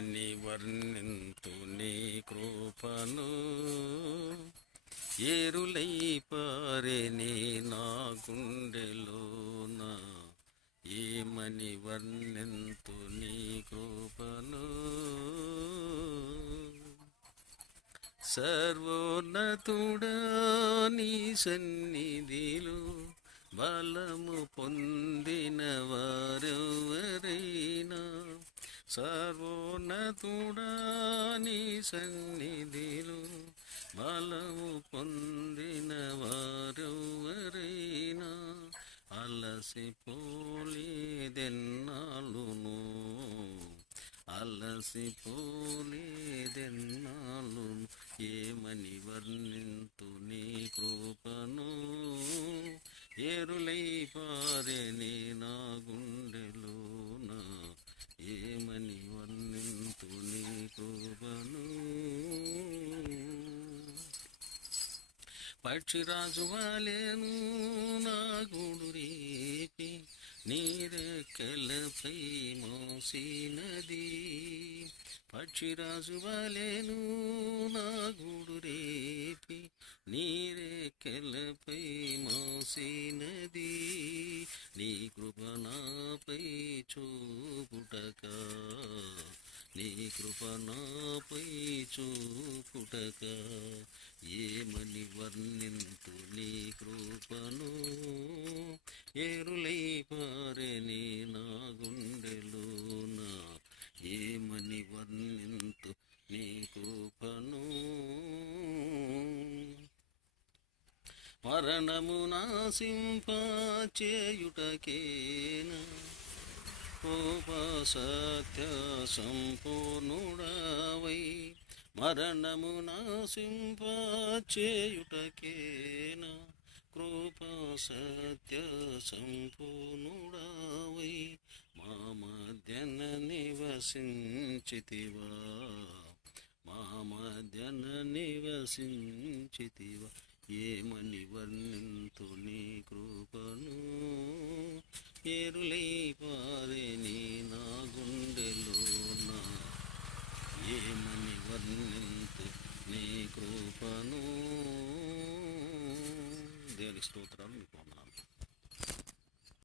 ఏమని వర్ణింతు నీ కృపను, ఏరులై పారెని నా గుండెలోన. ఏమని వర్ణింతు నీ కృపను, సర్వోన్నతుడా నీ సన్నిధిలో బలము పొందిన వారెవరైనా. సర్వోన్నతుడా నీ సన్నిధిలో బలము పొందిన వారెవరైనా. అలసిపోలేదెన్నాళ్ళును, అలసిపోలేదెన్నాళ్ళును. ఏమని వర్ణింతు నీ కృపను, ఏరులై పారెని నా గుండెలోన. ఏమని వర్ణింతు నీ కృపను. పక్షిరాజు వాలేను నా గూడు రేపి, నీరెక్కలపై మోసినది. పక్షిరాజు వాలేను నా గూడు రేపి, నీరెక్కలపై మోసినది. నీ కృప నాపై చూపుటక, నీ కృప నాపై చూపుటక. ఏమని వర్ణింతు నీ కృపను, ఏరులై పారెని నా గుండెలోన. ఏమని వర్ణింతు నీ కృపను. మరణము నాశింపచేయుటకేనా, కృపా సత్య సంపూర్ణుడవై. మరణము నాశింపచేయుటకేనా, కృపా సత్య సంపూర్ణుడవై. మా మధ్యన నివసించితివా, మా మధ్యన నివసించితివా. ఏమని వర్ణింతు నీ కృపను, ఏరులై పారెని నా గుండెలోన. ఏమని వర్ణింతు నీ కృపను. దేవుని స్తోత్రాలు.